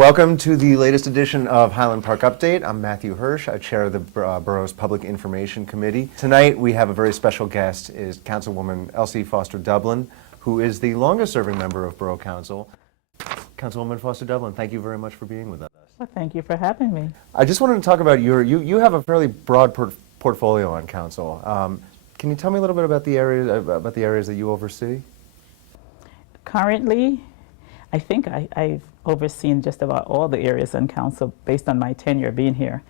Welcome to the latest edition of Highland Park Update. I'm Matthew Hirsch. I chair the borough's Public Information Committee. Tonight we have a very special guest, is Councilwoman Elsie Foster-Dublin, who is the longest-serving member of Borough Council. Councilwoman Foster-Dublin, thank you very much for being with us. Well, thank you for having me. I just wanted to talk about you have a fairly broad portfolio on council. Can you tell me a little bit about the areas that you oversee? Currently, I think I've overseen just about all the areas on council based on my tenure being here.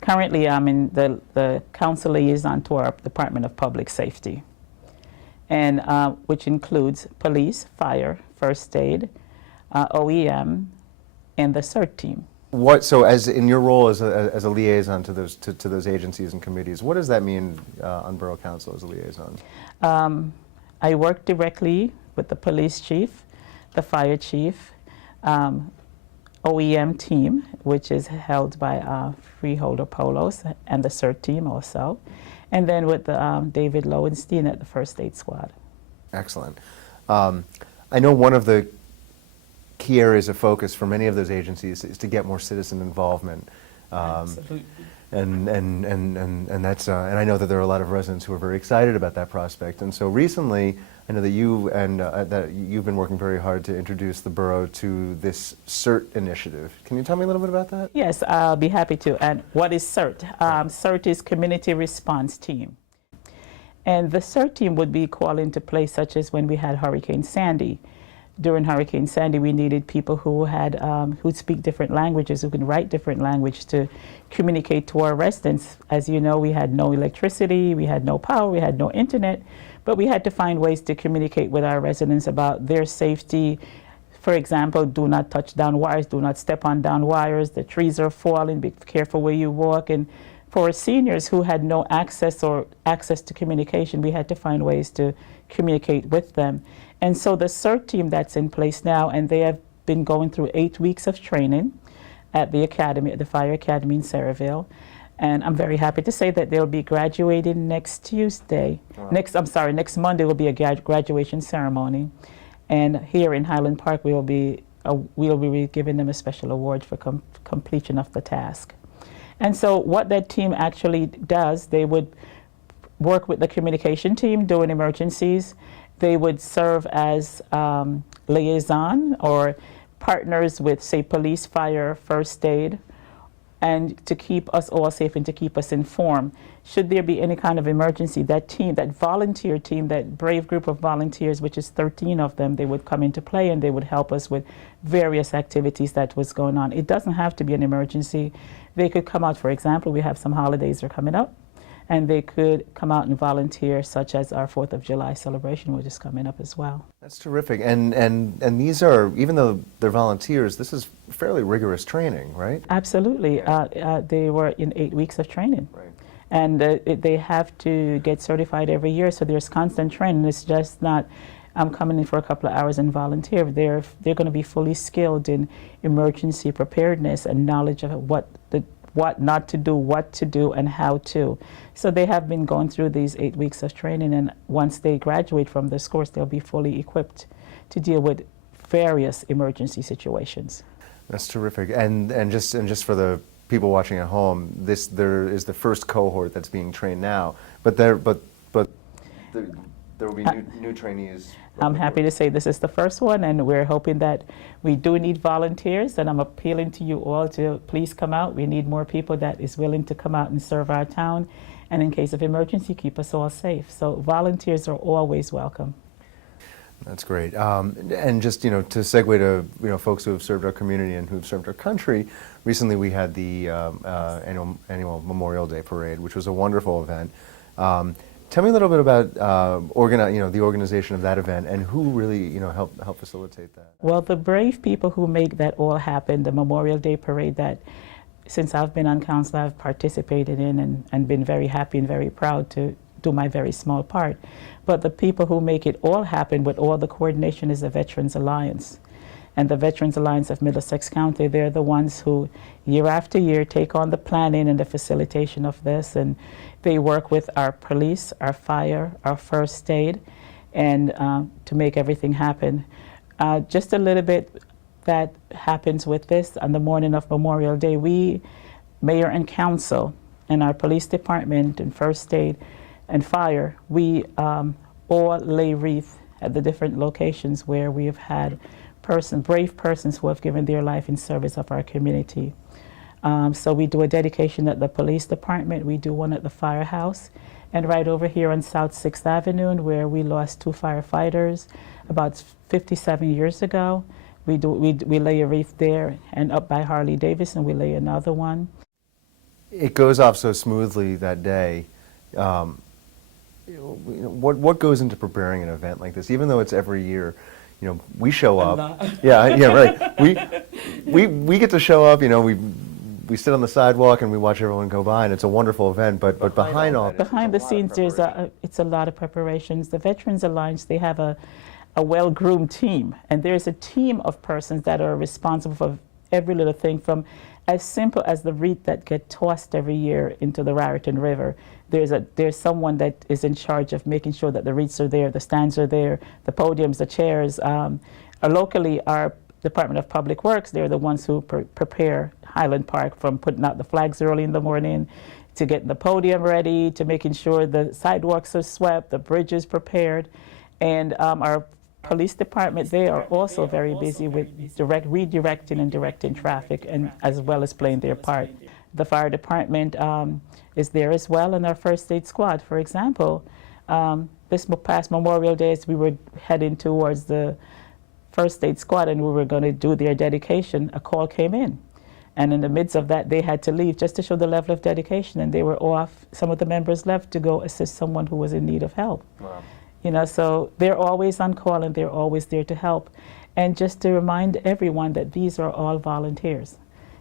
Currently, I'm in the council liaison to our Department of Public Safety, and which includes police, fire, first aid, OEM, and the CERT team. So as in your role as a liaison to those agencies and committees, what does that mean on Borough Council as a liaison? I work directly with the police chief, the fire chief, OEM team, which is held by Freeholder Polos, and the CERT team also, and then with David Lowenstein at the First Aid Squad. Excellent. I know one of the key areas of focus for many of those agencies is to get more citizen involvement. Absolutely. And that's and I know that there are a lot of residents who are very excited about that prospect. And so recently, I know that you've been working very hard to introduce the borough to this CERT initiative. Can you tell me a little bit about that? Yes, I'll be happy to. And what is CERT? CERT is Community Response Team. And the CERT team would be called into place, such as when we had Hurricane Sandy. During Hurricane Sandy, we needed people who had who speak different languages, who can write different language to communicate to our residents. As you know, we had no electricity, we had no power, we had no internet, but we had to find ways to communicate with our residents about their safety. For example, do not touch down wires, do not step on down wires, the trees are falling, be careful where you walk. And for seniors who had no access to communication, we had to find ways to communicate with them. And so the CERT team that's in place now, and they have been going through 8 weeks of training at the academy, at the Fire Academy in Saraville. And I'm very happy to say that they'll be graduating next Tuesday. Wow. Next Monday will be a graduation ceremony. And here in Highland Park, we'll be giving them a special award for completion of the task. And so what that team actually does, they would work with the communication team during emergencies. They would serve as liaison or partners with, say, police, fire, first aid, and to keep us all safe and to keep us informed. Should there be any kind of emergency, that team, that volunteer team, that brave group of volunteers, which is 13 of them, they would come into play and they would help us with various activities that was going on. It doesn't have to be an emergency. They could come out, for example, we have some holidays are coming up, and they could come out and volunteer, such as our 4th of July celebration, which is coming up as well. That's terrific. And these are, even though they're volunteers, this is fairly rigorous training, right? Absolutely. They were in 8 weeks of training. Right. And they have to get certified every year, so there's constant training. It's just not, I'm coming in for a couple of hours and volunteer. They're going to be fully skilled in emergency preparedness and knowledge of what not to do, what to do, and how to. So they have been going through these 8 weeks of training, and once they graduate from this course, they'll be fully equipped to deal with various emergency situations. That's terrific. And just for the people watching at home, there is the first cohort that's being trained now, but there will be new trainees. I'm happy to say this is the first one, and we're hoping that we do need volunteers, and I'm appealing to you all to please come out. We need more people that is willing to come out and serve our town, and in case of emergency, keep us all safe. So volunteers are always welcome. That's great. And just, to segue to, folks who have served our community and who have served our country, recently we had the annual Memorial Day Parade, which was a wonderful event. Tell me a little bit about the organization of that event and who really helped facilitate that. Well, the brave people who make that all happen, the Memorial Day Parade that since I've been on council I've participated in and been very happy and very proud to do my very small part. But the people who make it all happen with all the coordination is the Veterans Alliance. And the Veterans Alliance of Middlesex County, they're the ones who year after year take on the planning and the facilitation of this, and they work with our police, our fire, our first aid, and to make everything happen. Just a little bit that happens with this on the morning of Memorial Day, we, mayor and council, and our police department and first aid and fire, we all lay wreath at the different locations where we have had brave persons who have given their life in service of our community. So we do a dedication at the police department, we do one at the firehouse, and right over here on South 6th Avenue, where we lost 2 firefighters about 57 years ago. We lay a wreath there, and up by Harley Davidson we lay another one. It goes off so smoothly that day. What goes into preparing an event like this? Even though it's every year, we show up. Yeah, right. We get to show up. We sit on the sidewalk and we watch everyone go by, and it's a wonderful event. But behind the scenes, it's a lot of preparations. The Veterans Alliance, they have a well-groomed team, and there's a team of persons that are responsible for every little thing, from as simple as the wreath that get tossed every year into the Raritan River. There's someone that is in charge of making sure that the wreaths are there, the stands are there, the podiums, the chairs. Locally, our Department of Public Works, they're the ones who prepare Highland Park, from putting out the flags early in the morning to getting the podium ready, to making sure the sidewalks are swept, the bridges prepared. And our police department, they are also very busy with redirecting and directing traffic, and as well as playing their part. The fire department is there as well, and our first aid squad. For example, this past Memorial Day, as we were heading towards the first aid squad and we were going to do their dedication, a call came in. And in the midst of that, they had to leave just to show the level of dedication, and they were off. Some of the members left to go assist someone who was in need of help. Wow. So they're always on call, and they're always there to help. And just to remind everyone that these are all volunteers.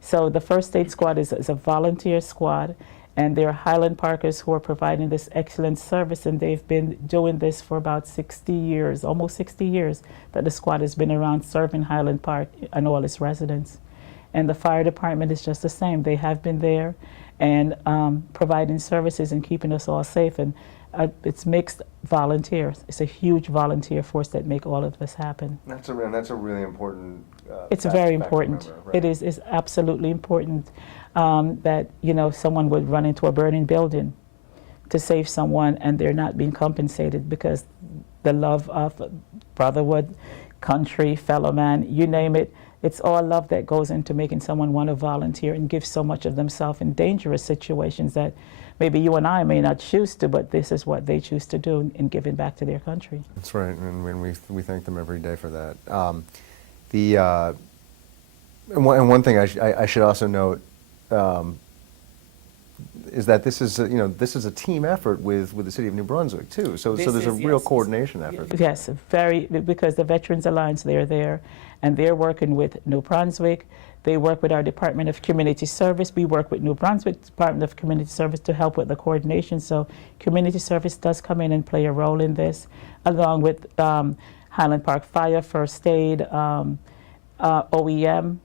So the first aid squad is a volunteer squad, and they're Highland Parkers who are providing this excellent service, and they've been doing this for about 60 years, almost 60 years, that the squad has been around serving Highland Park and all its residents. And the fire department is just the same. They have been there and providing services and keeping us all safe. And it's mixed volunteers. It's a huge volunteer force that make all of this happen. That's a really important. It's very important. Remember, right? It is. It's absolutely important that someone would run into a burning building to save someone, and they're not being compensated, because the love of brotherhood, country, fellow man, you name it. It's all love that goes into making someone want to volunteer and give so much of themselves in dangerous situations that maybe you and I may not choose to, but this is what they choose to do in giving back to their country. That's right, and we thank them every day for that. And one thing I should also note is that this is a team effort with the City of New Brunswick too. So there's a real coordination effort. Yes, because the Veterans Alliance, they're there, and they're working with New Brunswick. They work with our Department of Community Service. We work with New Brunswick Department of Community Service to help with the coordination. So community service does come in and play a role in this, along with Highland Park Fire, First Aid, OEM,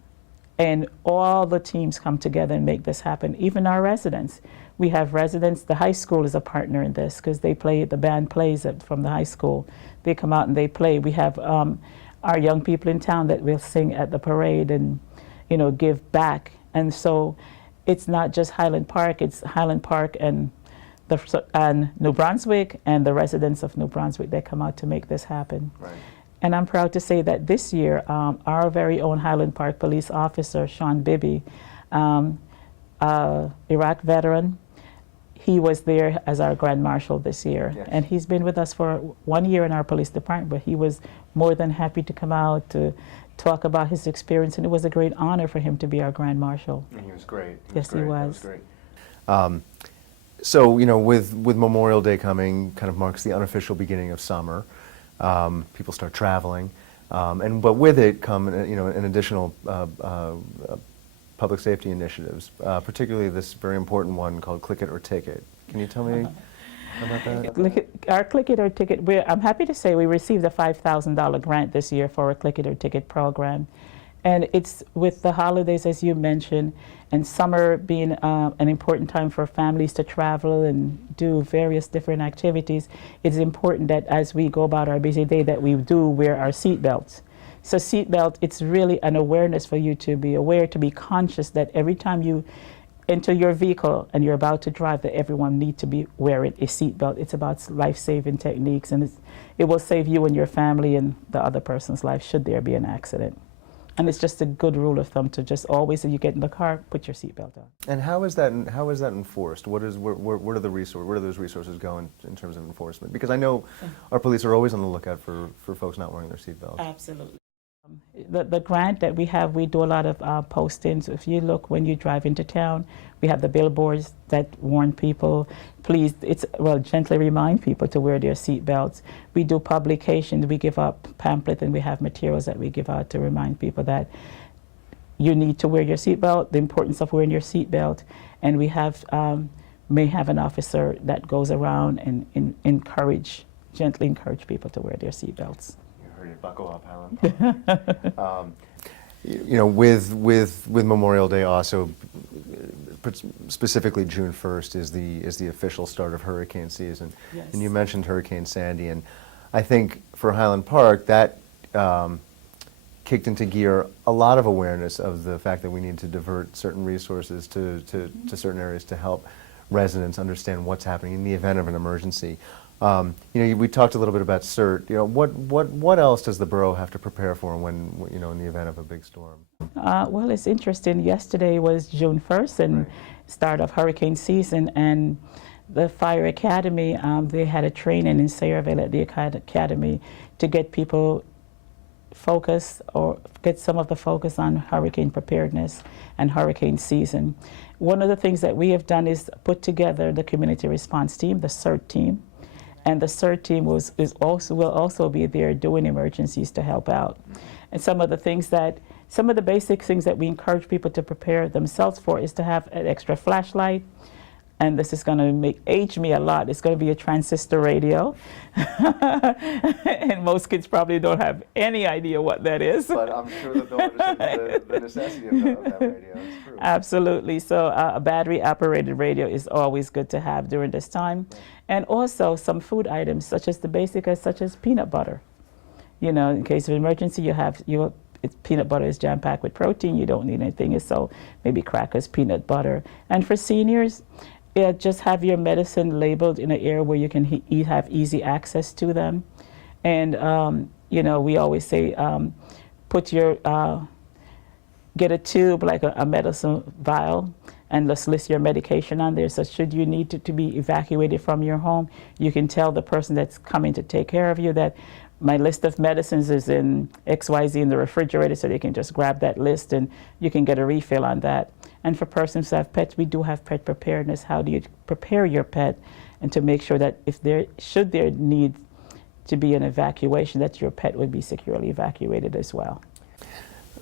and all the teams come together and make this happen. Even our residents. We have residents, the high school is a partner in this, because the band plays from the high school. They come out and they play. We have our young people in town that will sing at the parade and give back. And so it's not just Highland Park, it's Highland Park and New Brunswick and the residents of New Brunswick that come out to make this happen. Right. And I'm proud to say that this year, our very own Highland Park police officer, Sean Bibby, Iraq veteran, he was there as our Grand Marshal this year. Yes. And he's been with us for 1 year in our police department, but he was more than happy to come out to talk about his experience, and it was a great honor for him to be our Grand Marshal. And he was great. Yes, he was. That was great. So, with Memorial Day coming, kind of marks the unofficial beginning of summer. People start traveling, but with it come an additional public safety initiatives, particularly this very important one called Click It or Ticket. Can you tell me about that? Our Click It or Ticket, I'm happy to say we received a $5,000 grant this year for our Click It or Ticket program. And it's with the holidays, as you mentioned, and summer being an important time for families to travel and do various different activities, it's important that as we go about our busy day that we do wear our seat belts. So seatbelt, it's really an awareness for you to be aware, to be conscious that every time you enter your vehicle and you're about to drive, that everyone needs to be wearing a seatbelt. It's about life-saving techniques, and it will save you and your family and the other person's life should there be an accident. And it's just a good rule of thumb to just always, when you get in the car, put your seatbelt on. And how is that enforced? Where do those resources go in terms of enforcement? Because I know our police are always on the lookout for folks not wearing their seatbelts. Absolutely. The grant that we have, we do a lot of postings. If you look when you drive into town, we have the billboards that warn people, please, gently remind people to wear their seatbelts. We do publications, we give out pamphlets, and we have materials that we give out to remind people that you need to wear your seatbelt, the importance of wearing your seatbelt, and we have, may have an officer that goes around and gently encourage people to wear their seatbelts. Buckle up, Highland. With Memorial Day also, specifically June 1st is the official start of hurricane season. Yes. And you mentioned Hurricane Sandy, and I think for Highland Park that kicked into gear a lot of awareness of the fact that we need to divert certain resources to certain areas to help residents understand what's happening in the event of an emergency. We talked a little bit about CERT. What else does the borough have to prepare for when in the event of a big storm? Well, it's interesting. Yesterday was June 1st and Right. Start of hurricane season, and the Fire Academy, they had a training in Sayreville at the Academy to get people focused or get some of the focus on hurricane preparedness and hurricane season. One of the things that we have done is put together the community response team, the CERT team. And the CERT team will also be there doing emergencies to help out. And some of the basic things that we encourage people to prepare themselves for is to have an extra flashlight. And this is going to age me a lot. It's going to be a transistor radio. And most kids probably don't have any idea what that is. But I'm sure that they'll understand the necessity of that radio. It's true. Absolutely. So a battery-operated radio is always good to have during this time. And also some food items, such as such as peanut butter. In case of emergency, peanut butter is jam-packed with protein. You don't need anything. So maybe crackers, peanut butter. And for seniors, just have your medicine labeled in an area where you can have easy access to them. And, we always say, get a tube, like a medicine vial, and let's list your medication on there. So should you need to be evacuated from your home, you can tell the person that's coming to take care of you that my list of medicines is in XYZ in the refrigerator, so they can just grab that list and you can get a refill on that. And for persons who have pets, we do have pet preparedness. How do you prepare your pet and to make sure that if should there need to be an evacuation, that your pet would be securely evacuated as well.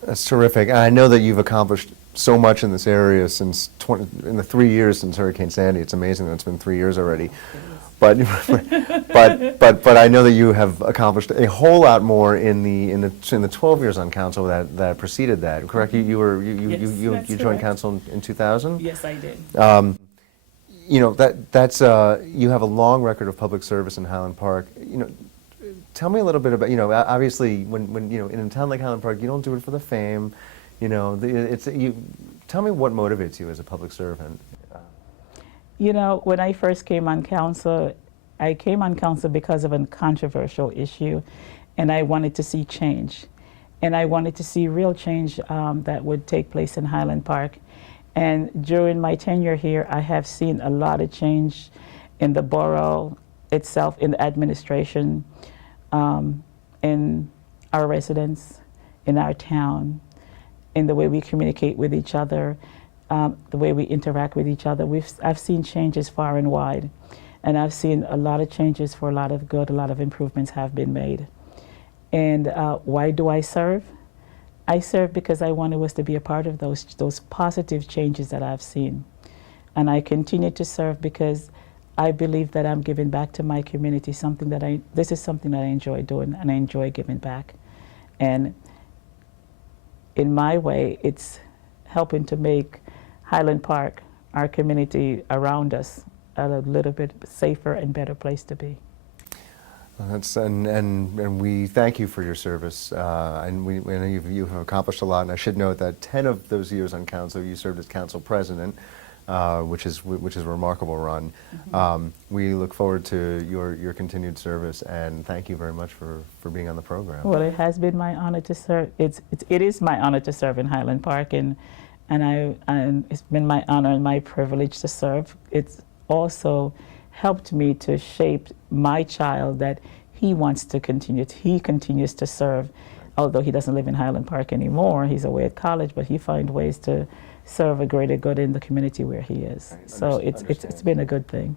That's terrific. I know that you've accomplished so much in this area in the 3 years since Hurricane Sandy. It's amazing that it's been 3 years already. But I know that you have accomplished a whole lot more in the 12 years on council that preceded that. Correct? You joined council in 2000. Yes, I did. You have a long record of public service in Highland Park. Tell me a little bit about, obviously when in a town like Highland Park, you don't do it for the fame. Tell me what motivates you as a public servant. When I first came on council, I came on council because of a controversial issue, and I wanted to see change. And I wanted to see real change that would take place in Highland Park. And during my tenure here, I have seen a lot of change in the borough itself, in the administration, in our residents, in our town, in the way we communicate with each other, the way we interact with each other. I've seen changes far and wide, and I've seen a lot of changes for a lot of good. A lot of improvements have been made. And why do I serve? I serve because I wanted us to be a part of those positive changes that I've seen. And I continue to serve because I believe that I'm giving back to my community, this is something that I enjoy doing, and I enjoy giving back. And in my way, it's helping to make Highland Park, our community around us, a little bit safer and better place to be. And we thank you for your service, and we know you have accomplished a lot. And I should note that 10 of those years on council, you served as council president, which is a remarkable run. Mm-hmm. We look forward to your continued service, and thank you very much for being on the program. Well, it has been my honor to serve. It is my honor to serve in Highland Park, and it's been my honor and my privilege to serve. It's also helped me to shape my child that he wants to continue. He continues to serve, although he doesn't live in Highland Park anymore. He's away at college, but he finds ways to serve a greater good in the community where he is. So it's been a good thing.